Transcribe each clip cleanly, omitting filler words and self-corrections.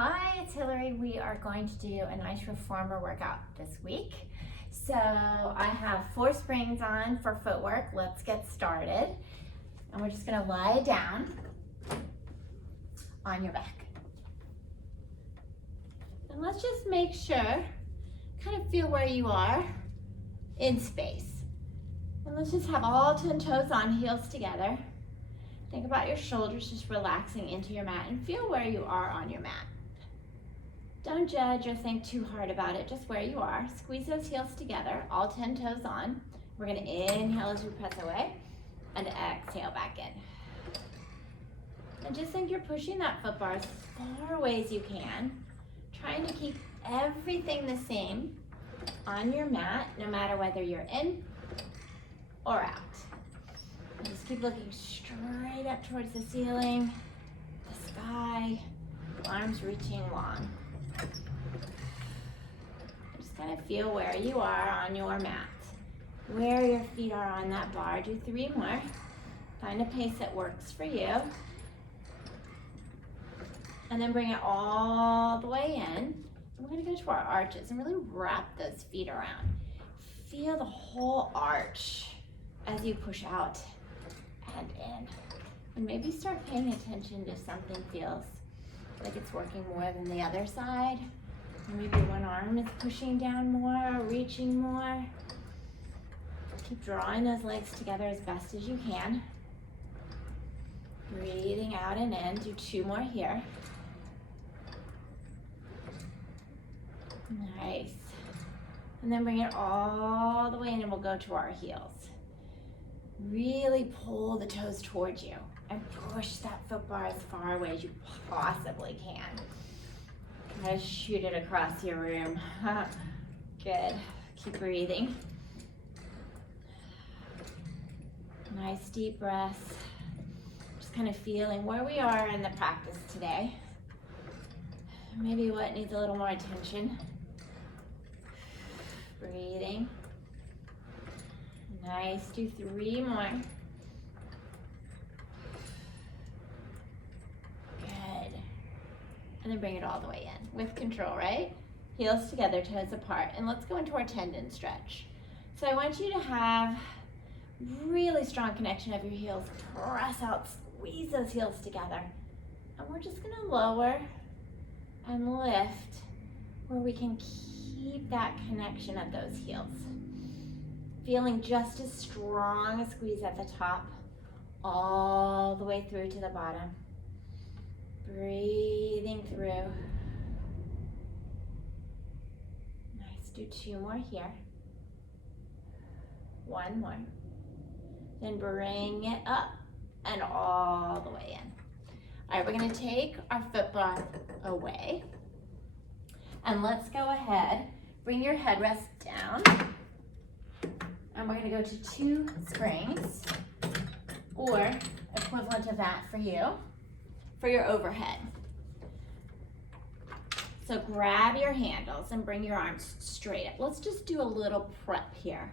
Hi, it's Hillary. We are going to do a nice reformer workout this week. So I have 4 springs on for footwork. Let's get started. And we're just gonna lie down on your back. And let's just make sure, kind of feel where you are in space. And let's just have all 10 toes on, heels together. Think about your shoulders just relaxing into your mat and feel where you are on your mat. Don't judge or think too hard about it, just where you are. Squeeze those heels together, all 10 toes on. We're gonna inhale as we press away and exhale back in. And just think you're pushing that foot bar as far away as you can, trying to keep everything the same on your mat, no matter whether you're in or out. And just keep looking straight up towards the ceiling, the sky, arms reaching long. Just kind of feel where you are on your mat, where your feet are on that bar. Do 3 more. Find a pace that works for you. And then bring it all the way in. And we're going to go to our arches and really wrap those feet around. Feel the whole arch as you push out and in. And maybe start paying attention if something feels like it's working more than the other side. Or maybe one arm is pushing down more, reaching more. Keep drawing those legs together as best as you can. Breathing out and in. Do 2 more here. Nice. And then bring it all the way in and we'll go to our heels. Really pull the toes towards you and push that foot bar as far away as you possibly can. Try to shoot it across your room. Good. Keep breathing. Nice deep breaths. Just kind of feeling where we are in the practice today. Maybe what needs a little more attention. Breathing. Nice. Do 3 more. Good. And then bring it all the way in with control, right? Heels together, toes apart. And let's go into our tendon stretch. So I want you to have really strong connection of your heels. Press out, squeeze those heels together. And we're just gonna lower and lift where we can keep that connection of those heels. Feeling just as strong a squeeze at the top, all the way through to the bottom. Breathing through. Nice, do 2 more here. 1 more. Then bring it up and all the way in. All right, we're gonna take our foot bar away. And let's go ahead, bring your headrest down. And we're gonna go to 2 springs, or equivalent of that for you, for your overhead. So grab your handles and bring your arms straight up. Let's just do a little prep here.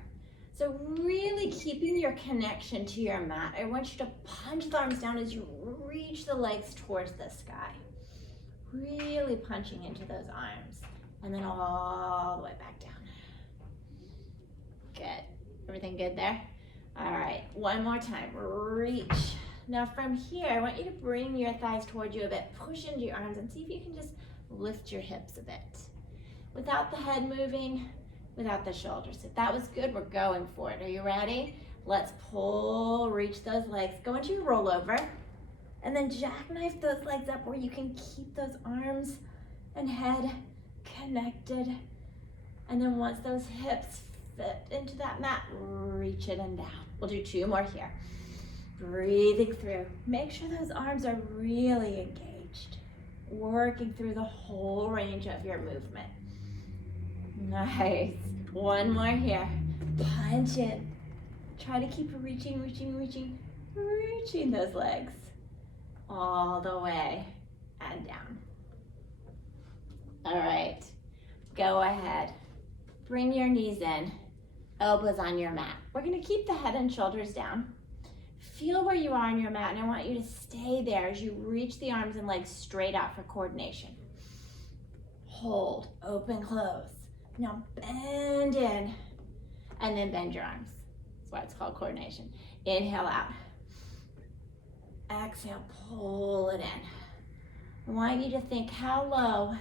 So really keeping your connection to your mat. I want you to punch the arms down as you reach the legs towards the sky. Really punching into those arms. And then all the way back down. Good. Everything good there? All right, 1 more time, reach. Now from here, I want you to bring your thighs towards you a bit, push into your arms and see if you can just lift your hips a bit. Without the head moving, without the shoulders. If that was good, we're going for it. Are you ready? Let's pull, reach those legs. Go into your rollover and then jackknife those legs up where you can keep those arms and head connected. And then once those hips fit into that mat, reach it and down. We'll do 2 more here. Breathing through. Make sure those arms are really engaged, working through the whole range of your movement. Nice. 1 more here. Punch in. Try to keep reaching those legs all the way and down. All right, go ahead. Bring your knees in, elbows on your mat. We're gonna keep the head and shoulders down. Feel where you are on your mat, and I want you to stay there as you reach the arms and legs straight out for coordination. hold, open, close. Now bend in, and then bend your arms. That's why it's called coordination. Inhale out. Exhale, pull it in. I want you to think, how low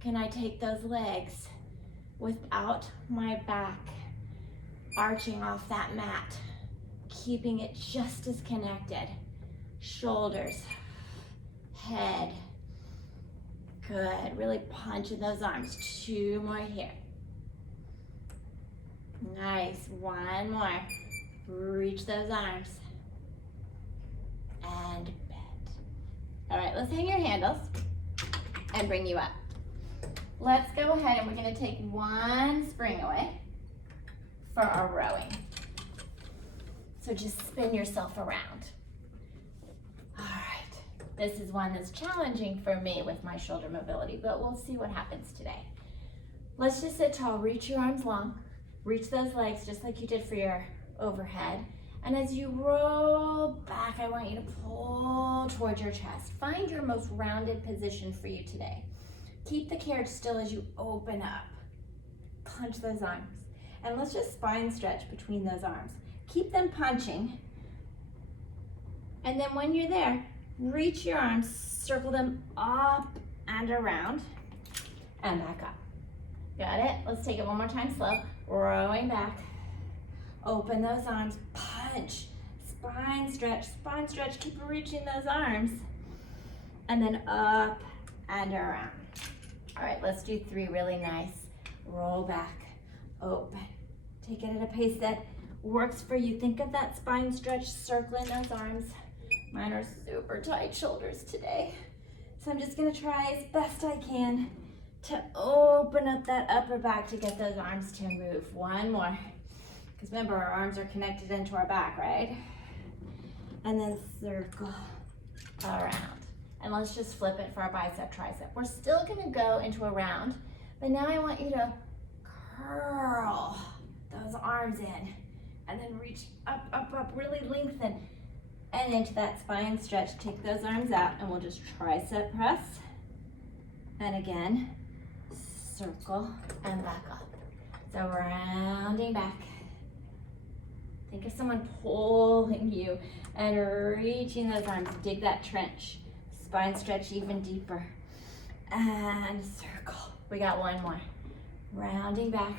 can I take those legs without my back arching off that mat, keeping it just as connected. Shoulders, head. Good, really punch in those arms. 2 more here. Nice, 1 more. Reach those arms. And bend. All right, let's hang your handles and bring you up. Let's go ahead and we're gonna take 1 spring away for our rowing. So just spin yourself around. All right, this is one that's challenging for me with my shoulder mobility, but we'll see what happens today. Let's just sit tall, reach your arms long, reach those legs just like you did for your overhead. And as you roll back, I want you to pull towards your chest. Find your most rounded position for you today. Keep the carriage still as you open up. Punch those arms. And let's just spine stretch between those arms. Keep them punching. And then when you're there, reach your arms, circle them up and around, and back up. Got it? Let's take it one more time slow. Rowing back. Open those arms, punch, spine stretch, keep reaching those arms, and then up and around. All right, let's do 3 really nice. Roll back, open. Take it at a pace that works for you. Think of that spine stretch, circling those arms. Mine are super tight shoulders today. So I'm just gonna try as best I can to open up that upper back to get those arms to move. 1 more. Because remember, our arms are connected into our back, right? And then circle around. And let's just flip it for our bicep, tricep. We're still gonna go into a round, but now I want you to curl those arms in and then reach up, up, up, really lengthen and into that spine stretch. Take those arms out and we'll just tricep press. And again, circle and back up. So rounding back. Think of someone pulling you and reaching those arms. Dig that trench. Spine stretch even deeper. And circle. We got 1 more. Rounding back.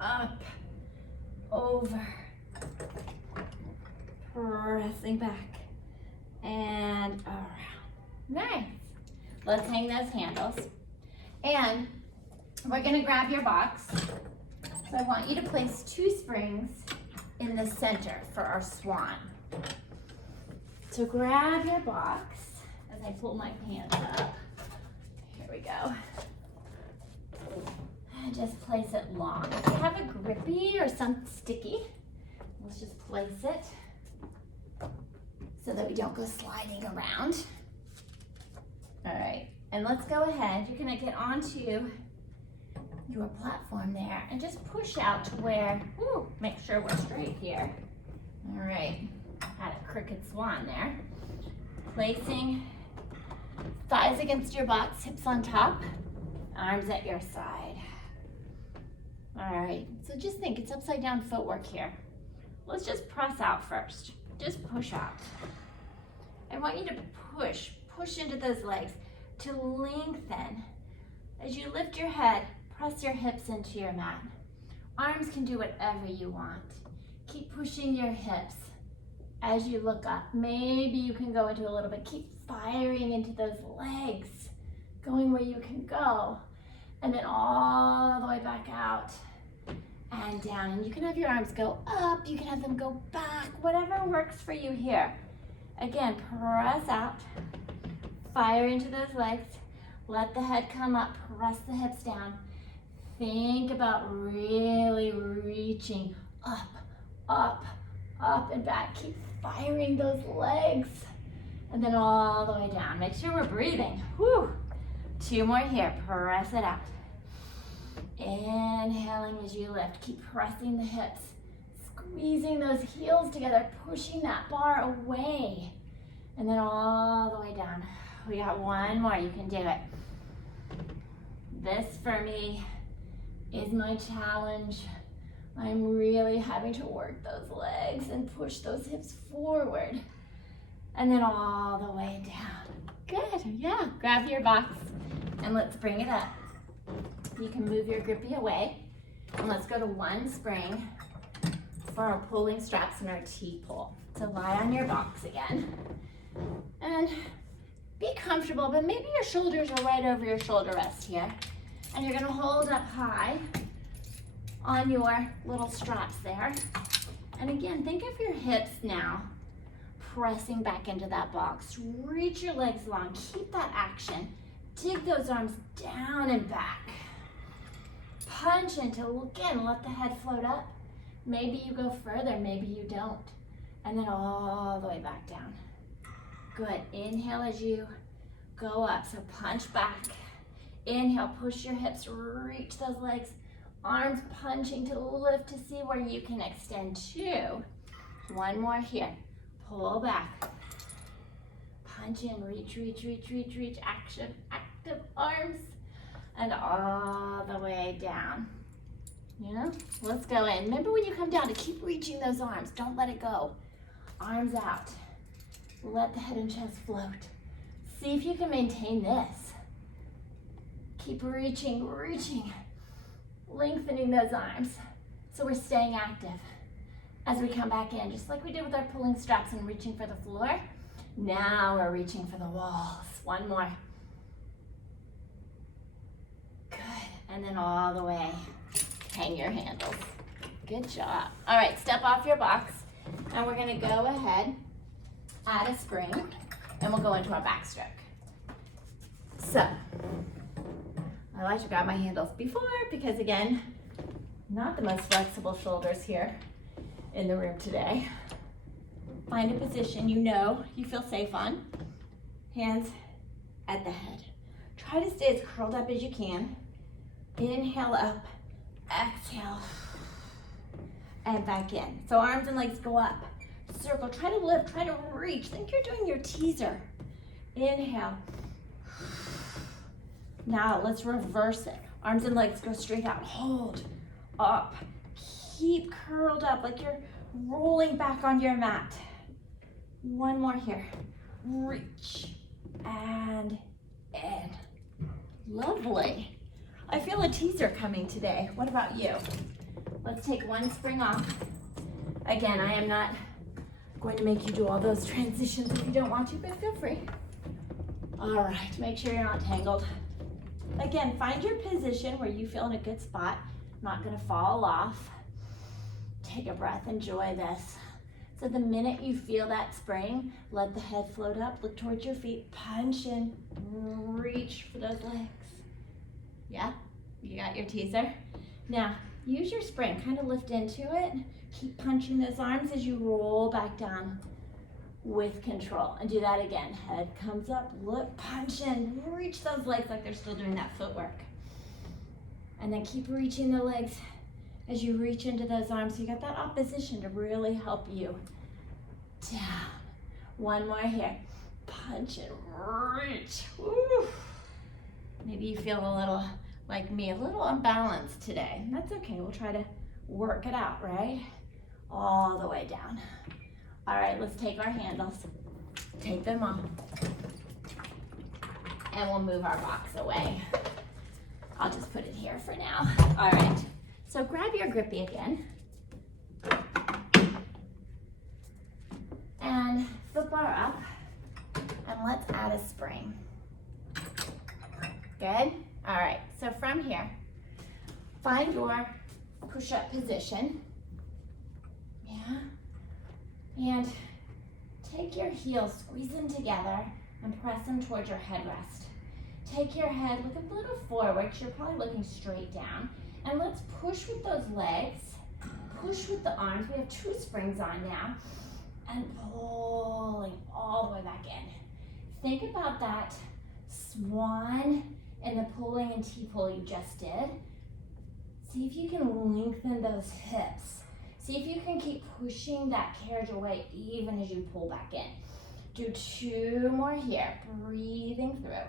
Up. Over. Pressing back. And around. Nice. Let's hang those handles. And we're gonna grab your box. So I want you to place 2 springs in the center for our swan. So grab your box as I pull my pants up. Here we go. And just place it long. If you have a grippy or some sticky, let's just place it so that we don't go sliding around. All right, and let's go ahead. You're gonna get onto your platform there and just push out to where, make sure we're straight here. All right, had a crooked swan there. Placing thighs against your box, hips on top, arms at your side. All right, so just think, it's upside down footwork here. Let's just press out first, just push out. I want you to push into those legs to lengthen. As you lift your head, press your hips into your mat. Arms can do whatever you want. Keep pushing your hips as you look up. Maybe you can go into a little bit. Keep firing into those legs, going where you can go. And then all the way back out and down. And you can have your arms go up, you can have them go back, whatever works for you here. Again, press out, fire into those legs, let the head come up, press the hips down. Think about really reaching up, up, up and back. Keep firing those legs. And then all the way down. Make sure we're breathing. Whew. 2 more here. Press it out. Inhaling as you lift. Keep pressing the hips. Squeezing those heels together. Pushing that bar away. And then all the way down. We got 1 more. You can do it. This for me is my challenge. I'm really having to work those legs and push those hips forward. And then all the way down. Good, yeah. Grab your box and let's bring it up. You can move your grippy away. And let's go to one spring for our pulling straps and our T-pull. So lie on your box again. And be comfortable, but maybe your shoulders are right over your shoulder rest here. And you're gonna hold up high on your little straps there. And again, think of your hips now pressing back into that box. Reach your legs long, keep that action. Dig those arms down and back. Punch into, again, let the head float up. Maybe you go further, maybe you don't. And then all the way back down. Good, inhale as you go up, so punch back. Inhale, push your hips, reach those legs. Arms punching to lift to see where you can extend to. One more here, pull back. Punch in, reach, reach, reach, reach, reach, action, active arms. And all the way down. Yeah, let's go in. Remember when you come down to keep reaching those arms. Don't let it go. Arms out. Let the head and chest float. See if you can maintain this. Keep reaching, reaching. Lengthening those arms. So we're staying active as we come back in, just like we did with our pulling straps and reaching for the floor. Now we're reaching for the walls. One more. Good, and then all the way. Hang your handles. Good job. All right, step off your box, and we're gonna go ahead, add a spring, and we'll go into our backstroke. So, I like to grab my handles before, because again, not the most flexible shoulders here in the room today. Find a position you know you feel safe on. Hands at the head. Try to stay as curled up as you can. Inhale up, exhale, and back in. So arms and legs go up. Circle, try to lift, try to reach. Think you're doing your teaser. Inhale. Now let's reverse it. Arms and legs go straight out. Hold, up. Keep curled up like you're rolling back on your mat. One more here. Reach and in. Lovely. I feel a teaser coming today. What about you? Let's take one spring off. Again, I am not going to make you do all those transitions if you don't want to, but feel free. All right, make sure you're not tangled. Again, find your position where you feel in a good spot, not gonna fall off. Take a breath, enjoy this. So the minute you feel that spring, let the head float up, look towards your feet, punch in, reach for those legs. Yeah, you got your teaser. Now, use your spring, kind of lift into it. Keep punching those arms as you roll back down with control. And do that again. Head comes up, look, punch in, reach those legs like they're still doing that footwork. And then keep reaching the legs as you reach into those arms. So you got that opposition to really help you down. One more here. Punch and reach. Woo. Maybe you feel a little like me, a little unbalanced today. That's okay, we'll try to work it out, right? All the way down. All right, let's take our handles, take them off, and we'll move our box away. I'll just put it here for now. All right, so grab your grippy again. And flip bar up, and let's add a spring. Good? All right, so from here, find your push-up position. Yeah. And take your heels, squeeze them together, and press them towards your headrest. Take your head, look a little forward, because you're probably looking straight down. And let's push with those legs, push with the arms. We have 2 springs on now. And pulling all the way back in. Think about that swan and the pulling and T-pull you just did. See if you can lengthen those hips. See if you can keep pushing that carriage away even as you pull back in. Do 2 more here, breathing through.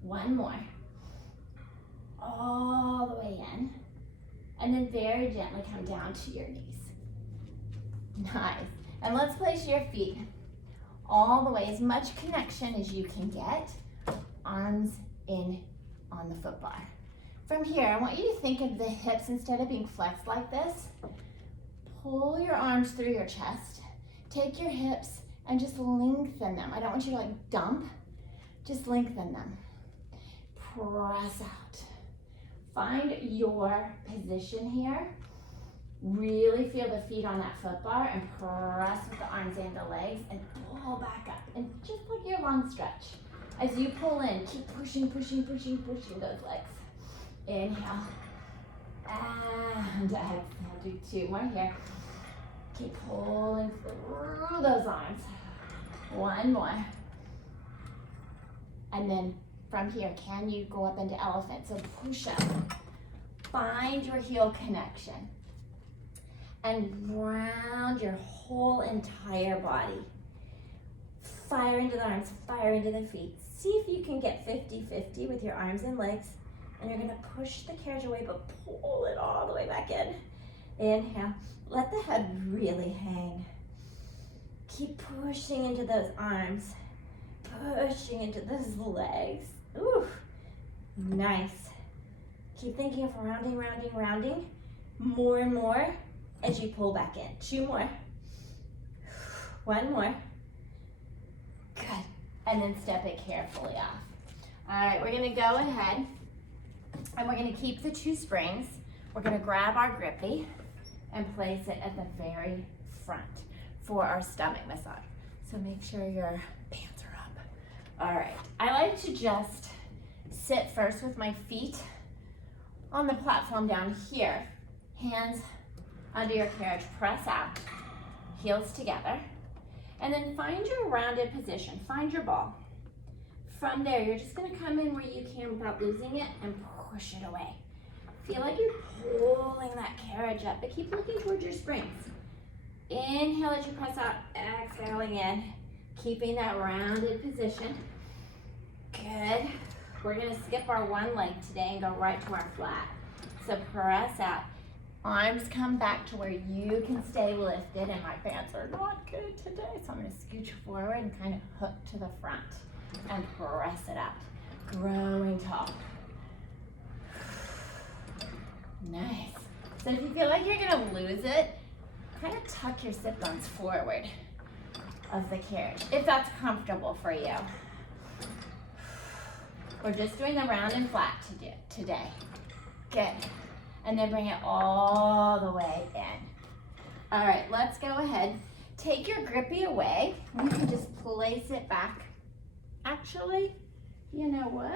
1 more. all the way in, and then very gently come down to your knees. Nice. And let's place your feet all the way, as much connection as you can get, arms in on the foot bar. From here, I want you to think of the hips, instead of being flexed like this, pull your arms through your chest, take your hips and just lengthen them. I don't want you to like dump, just lengthen them. Press out. Find your position here. Really feel the feet on that foot bar and press with the arms and the legs and pull back up. And just like your long stretch. As you pull in, keep pushing, pushing, pushing, pushing those legs. Inhale. And exhale. Do 2 more here. Keep pulling through those arms. 1 more. And then from here, can you go up into elephant? So push up. Find your heel connection. And round your whole entire body. Fire into the arms, fire into the feet. See if you can get 50-50 with your arms and legs. And you're gonna push the carriage away, but pull it all the way back in. Inhale, let the head really hang. Keep pushing into those arms, pushing into those legs. Ooh, nice. Keep thinking of rounding, rounding, rounding. More and more as you pull back in. 2 more. 1 more. Good. And then step it carefully off. All right, we're gonna go ahead and we're gonna keep the 2 springs. We're gonna grab our grippy and place it at the very front for our stomach massage. So make sure your pants are up. All right, I like to just sit first with my feet on the platform down here. Hands under your carriage, press out, heels together. And then find your rounded position, find your ball. From there, you're just gonna come in where you can without losing it and push it away. Feel like you're pulling that carriage up, but keep looking towards your springs. Inhale as you press out, exhaling in, keeping that rounded position. Good. We're gonna skip our 1 leg today and go right to our flat. So press out. Arms come back to where you can stay lifted, and my pants are not good today, so I'm gonna scooch forward and kind of hook to the front and press it out. Growing tall. Nice. So if you feel like you're gonna lose it, kind of tuck your sit bones forward of the carriage, if that's comfortable for you. We're just doing the round and flat today. Good. And then bring it all the way in. All right, let's go ahead. Take your grippy away. You can just place it back. Actually, you know what?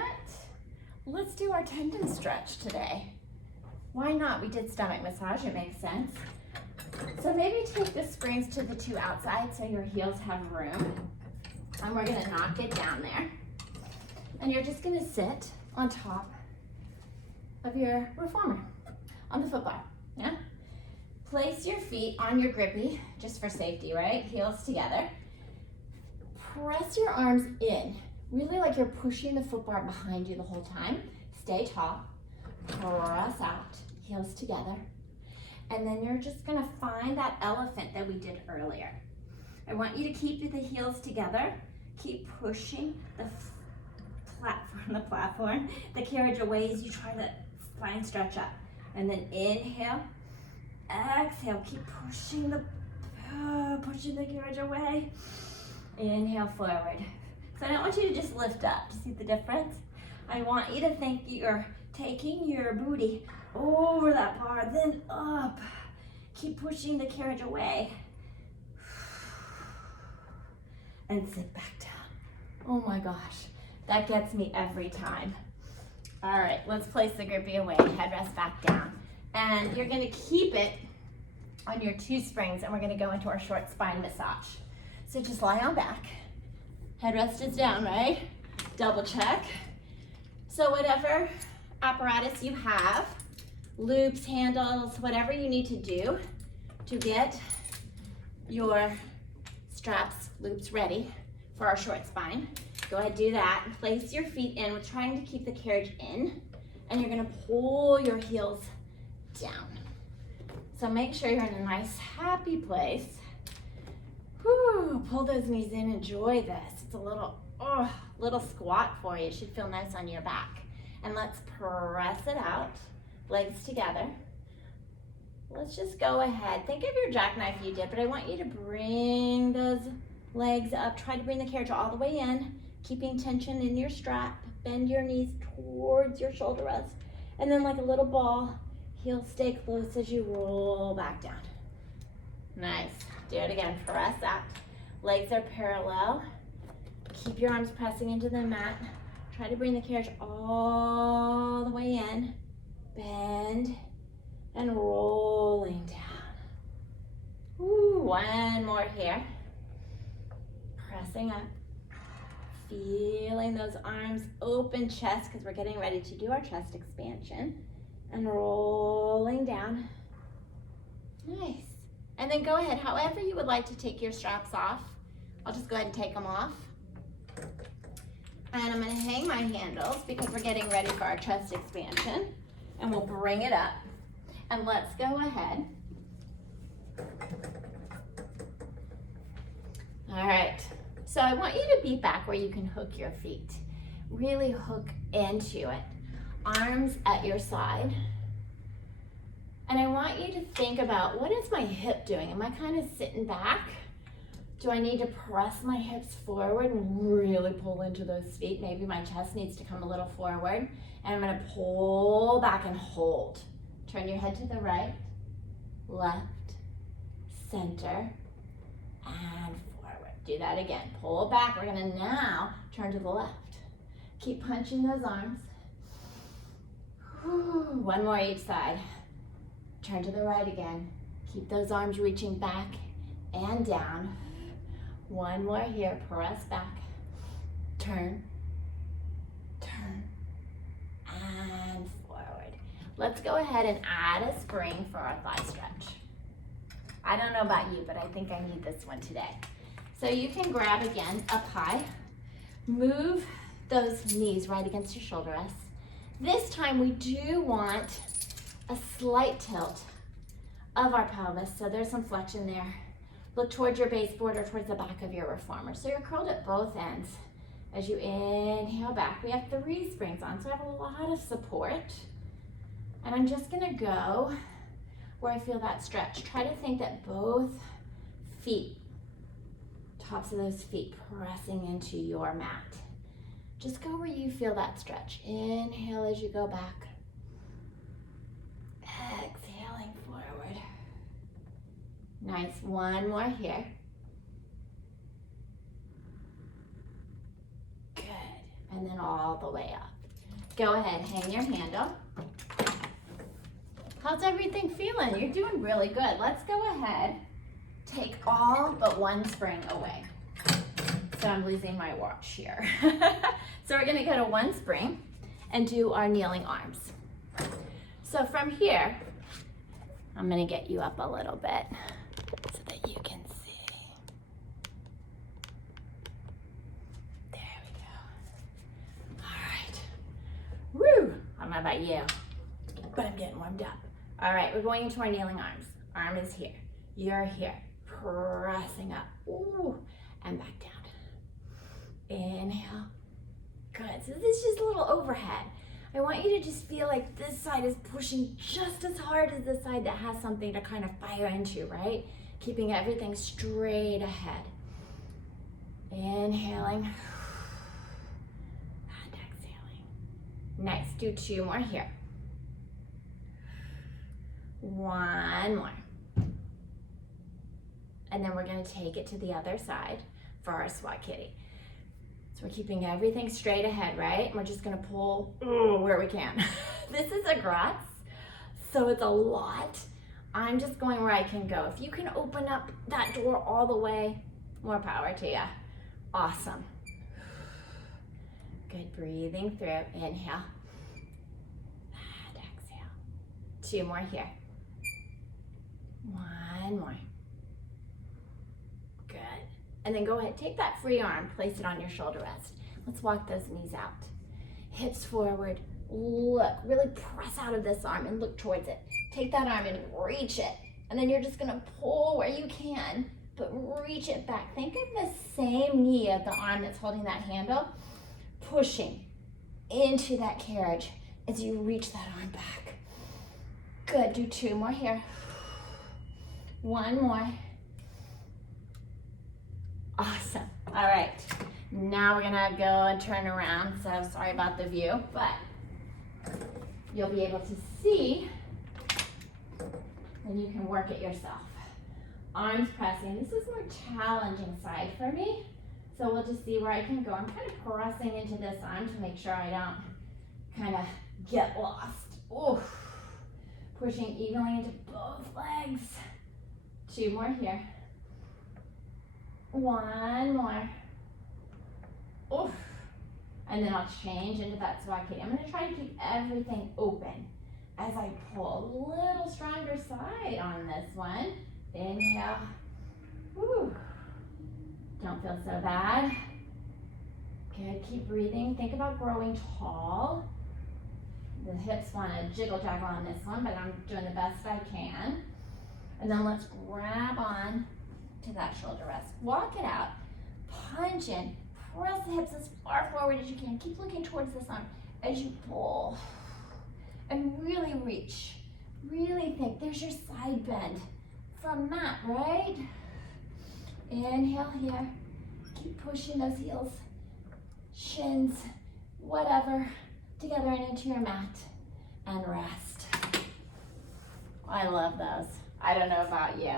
Let's do our tendon stretch today. Why not? We did stomach massage, it makes sense. So maybe take the springs to the 2 outside so your heels have room. And we're gonna knock it down there. And you're just gonna sit on top of your reformer, on the foot bar, yeah? Place your feet on your grippy, just for safety, right? Heels together. Press your arms in, really like you're pushing the foot bar behind you the whole time. Stay tall, press out, heels together. And then you're just gonna find that elephant that we did earlier. I want you to keep the heels together, keep pushing the platform, the carriage away as you try to spine stretch up. And then inhale, exhale, keep pushing the carriage away. Inhale forward. So I don't want you to just lift up. Do you see the difference? I want you to think you're taking your booty over that bar, then up. Keep pushing the carriage away. And sit back down. Oh my gosh, that gets me every time. All right, let's place the grippy away, headrest back down. And you're gonna keep it on your 2 springs, and we're gonna go into our short spine massage. So just lie on back. Headrest is down, right? Double check. So whatever apparatus you have, loops, handles, whatever you need to do to get your straps, loops ready for our short spine, go ahead, do that. Place your feet in. We're trying to keep the carriage in and you're gonna pull your heels down. So make sure you're in a nice, happy place. Whew, pull those knees in, enjoy this. It's a little squat for you. It should feel nice on your back. And let's press it out, legs together. Let's just go ahead. Think of your jackknife you did, but I want you to bring those legs up. Try to bring the carriage all the way in, keeping tension in your strap. Bend your knees towards your shoulder rest. And then like a little ball, heels stay close as you roll back down. Nice. Do it again. Press out. Legs are parallel. Keep your arms pressing into the mat. Try to bring the carriage all the way in. Bend and rolling down. Ooh, one more here. Pressing up. Feeling those arms, open chest, because we're getting ready to do our chest expansion. And rolling down. Nice. And then go ahead, however you would like to take your straps off. I'll just go ahead and take them off. And I'm gonna hang my handles because we're getting ready for our chest expansion. And we'll bring it up. And let's go ahead. All right, so I want you to be back where you can hook your feet. Really hook into it. Arms at your side. And I want you to think about, what is my hip doing? Am I kind of sitting back? Do I need to press my hips forward and really pull into those feet? Maybe my chest needs to come a little forward. And I'm gonna pull back and hold. Turn your head to the right, left, center, and forward. Do that again. Pull back. We're gonna now turn to the left. Keep punching those arms. One more each side. Turn to the right again. Keep those arms reaching back and down. One more here. Press back. Turn. Turn. And forward. Let's go ahead and add a spring for our thigh stretch. I don't know about you, but I think I need this one today. So you can grab again up high. Move those knees right against your shoulder rests. This time we do want a slight tilt of our pelvis. So there's some flexion there. Look towards your baseboard or towards the back of your reformer. So you're curled at both ends. As you inhale back, we have 3 springs on, so I have a lot of support. And I'm just gonna go where I feel that stretch. Try to think that both feet, tops of those feet, pressing into your mat. Just go where you feel that stretch. Inhale as you go back. Exhaling forward. Nice, one more here. Good, and then all the way up. Go ahead, hang your handle. How's everything feeling? You're doing really good. Let's go ahead, take all but one spring away. So I'm losing my watch here. So we're gonna go to 1 spring and do our kneeling arms. So from here, I'm gonna get you up a little bit so that you can see. There we go. All right. Woo! I don't know about you, but I'm getting warmed up. All right, we're going into our kneeling arms. Arm is here. You're here. Pressing up. Ooh, and back down. Inhale. Good. So this is just a little overhead. I want you to just feel like this side is pushing just as hard as the side that has something to kind of fire into, right? Keeping everything straight ahead. Inhaling. And exhaling. Nice. Do 2 more here. 1 more. And then we're going to take it to the other side for our squat kitty. So we're keeping everything straight ahead, right? And we're just gonna pull where we can. This is a Gratz, so it's a lot. I'm just going where I can go. If you can open up that door all the way, more power to you. Awesome. Good, breathing through. Inhale. And exhale. 2 more here. 1 more. Good. And then go ahead, take that free arm, place it on your shoulder rest. Let's walk those knees out. Hips forward, Look, really press out of this arm and look towards it. Take that arm and reach it. And then you're just gonna pull where you can, but reach it back. Think of the same knee of the arm that's holding that handle, pushing into that carriage as you reach that arm back. Good, do 2 more here. 1 more. Awesome, all right. Now we're gonna go and turn around. So sorry about the view, but you'll be able to see, and you can work it yourself. Arms pressing. This is more challenging side for me. So we'll just see where I can go. I'm kind of pressing into this arm to make sure I don't kind of get lost. Oof. Pushing evenly into both legs. 2 more here. 1 more. Oof. And then I'll change into that squat. I'm gonna try to keep everything open as I pull. A little stronger side on this one. Inhale. Woo. Don't feel so bad. Good, keep breathing. Think about growing tall. The hips wanna jiggle jaggle on this one, but I'm doing the best I can. And then let's grab on to that shoulder rest. Walk it out, punch in, press the hips as far forward as you can. Keep looking towards this arm as you pull. And really reach. Really think, there's your side bend from that, right? Inhale here. Keep pushing those heels, shins, whatever, together and into your mat. And rest. I love those. I don't know about you.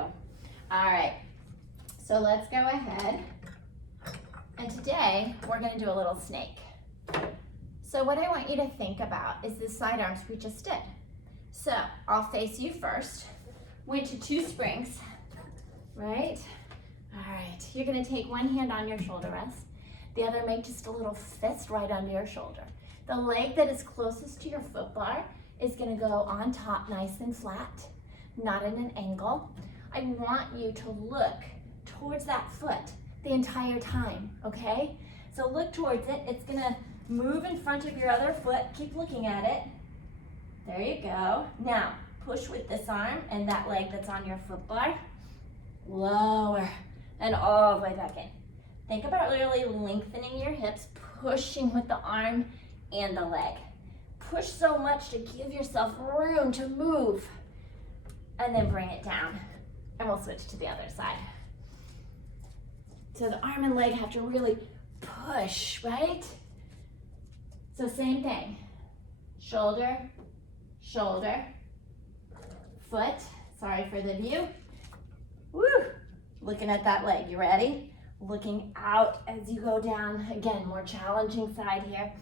All right, so let's go ahead. And today, we're gonna do a little snake. So what I want you to think about is the side arms we just did. So I'll face you first. Went to 2 springs, right? All right, you're gonna take one hand on your shoulder rest. The other, make just a little fist right under your shoulder. The leg that is closest to your foot bar is gonna go on top nice and flat, not in an angle. I want you to look towards that foot the entire time, okay? So look towards it. It's gonna move in front of your other foot. Keep looking at it. There you go. Now, push with this arm and that leg that's on your foot bar. Lower and all the way back in. Think about really lengthening your hips, pushing with the arm and the leg. Push so much to give yourself room to move. And then bring it down. And we'll switch to the other side. So the arm and leg have to really push, right? So same thing. Shoulder, shoulder, foot. Sorry for the view. Woo! Looking at that leg. You ready? Looking out as you go down. Again, more challenging side here.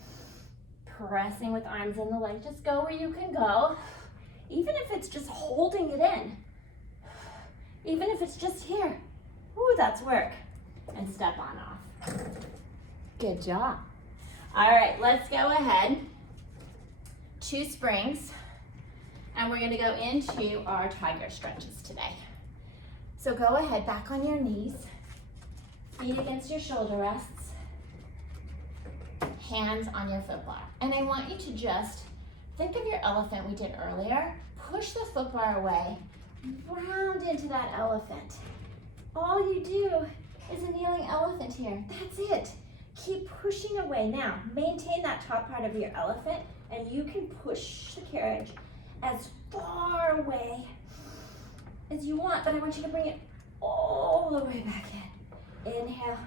Pressing with arms and the leg. Just go where you can go. Even if it's just holding it in. Even if it's just here. Ooh, that's work. And step on off. Good job. All right, let's go ahead. 2 springs. And we're gonna go into our tiger stretches today. So go ahead, back on your knees. Feet against your shoulder rests. Hands on your foot bar. And I want you to just think of your elephant we did earlier. Push the foot bar away. Round into that elephant. All you do is a kneeling elephant here. That's it. Keep pushing away. Now, maintain that top part of your elephant and you can push the carriage as far away as you want, but I want you to bring it all the way back in. Inhale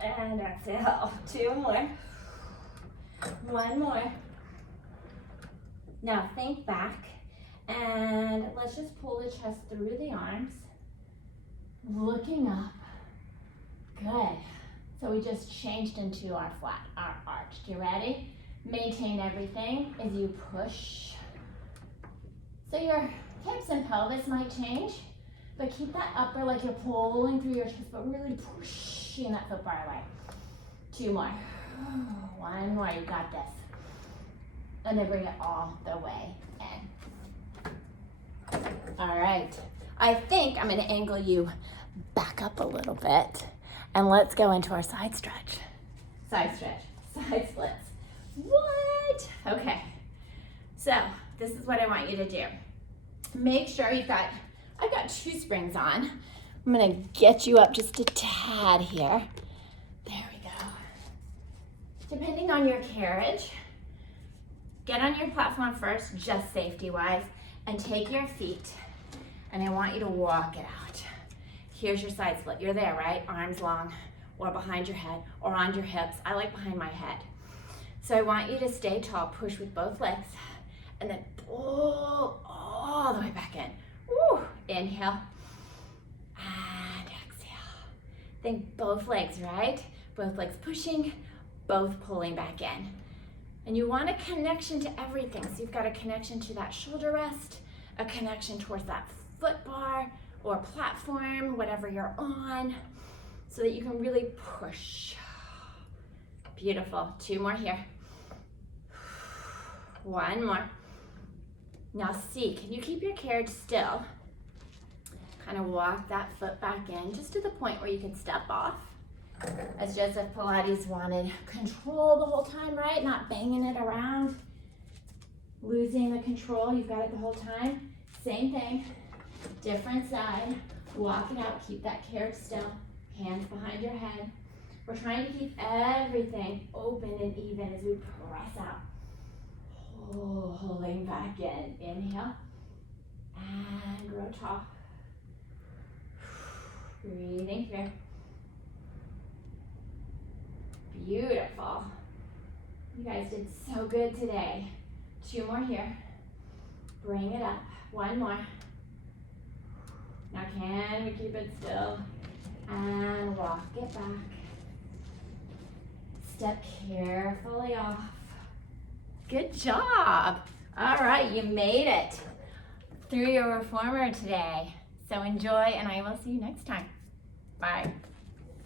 and exhale. 2 more. 1 more. Now think back and let's just pull the chest through the arms. Looking up. Good. So we just changed into our arch. You ready? Maintain everything as you push. So your hips and pelvis might change, but keep that upper like you're pulling through your chest, but really pushing that foot bar away. 2 more. 1 more, you got this. And then bring it all the way in. All right. I think I'm gonna angle you back up a little bit and let's go into our side stretch. Side stretch, side splits. What? Okay. So this is what I want you to do. Make sure I've got 2 springs on. I'm gonna get you up just a tad here. There we go. Depending on your carriage, get on your platform first, just safety-wise, and take your feet, and I want you to walk it out. Here's your side split. You're there, right? Arms long, or behind your head, or on your hips. I like behind my head. So I want you to stay tall, push with both legs, and then pull all the way back in. Woo! Inhale, and exhale. Think both legs, right? Both legs pushing, both pulling back in. And you want a connection to everything. So you've got a connection to that shoulder rest, a connection towards that foot bar or platform, whatever you're on, so that you can really push. Beautiful. 2 more here. 1 more. Now see, can you keep your carriage still? Kind of walk that foot back in just to the point where you can step off. As Joseph Pilates wanted control the whole time, right? Not banging it around, losing the control. You've got it the whole time. Same thing, different side. Walk it out, keep that carriage still. Hands behind your head. We're trying to keep everything open and even as we press out. Pulling back in. Inhale and grow tall. Breathing here. Beautiful. You guys did so good today. 2 more here. Bring it up. 1 more. Now can we keep it still? And walk it back. Step carefully off. Good job. All right, you made it through your reformer today. So enjoy, and I will see you next time. Bye.